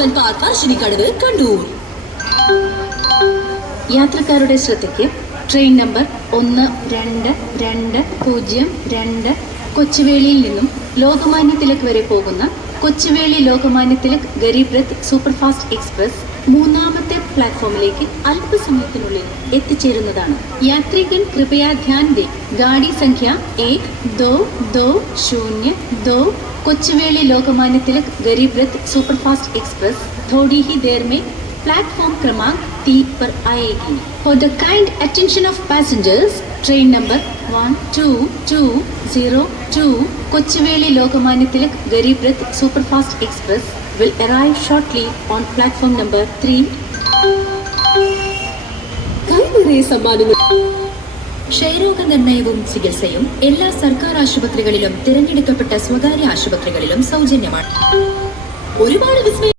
Amusement park Parassinikkadavu, Kannur. യാത്രക്കാരുടെ ശ്രദ്ധയ്ക്ക് train number 1220 കൊച്ചുവേളിയിൽ നിന്നും ലോകമാന്യ തിലക് വരെ പോകുന്ന കൊച്ചുവേളി ലോകമാന്യ തിലക് ഗരീബ് രഥ് സൂപ്പർഫാസ്റ്റ് എക്സ്പ്രസ് 3ാമത്തെ പ്ലാറ്റ്ഫോമിലേക്ക് അല്പസമയത്തിനുള്ളിൽ എത്തിച്ചേരുന്നതാണ്. യാത്രികൻ കൃപയാ ധ്യാൻ ദേ. ഗാഡി സംഖ്യ 1220 കൊച്ചുവേളി ലോകമാന്യ തിലക് ഗരീബ് രഥ് सुपरफास्ट एक्सप्रेस थोड़ी ही देर में प्लेटफॉर्म क्रमांक 3 पर आएगी. For the kind attention of passengers, train number 1202 Kochuveli Lokmanya Tilak Garib Rath superfast express will arrive shortly on platform number 3. കൈനിറയെ സമ്മാനങ്ങൾ. ക്ഷയരോഗ നിർണയവും ചികിത്സയും എല്ലാ സർക്കാർ ആശുപത്രികളിലും തിരഞ്ഞെടുക്കപ്പെട്ട സ്വകാര്യ ആശുപത്രികളിലും സൗജന്യമാണ്. ഒരുപാട് വിസ്മയ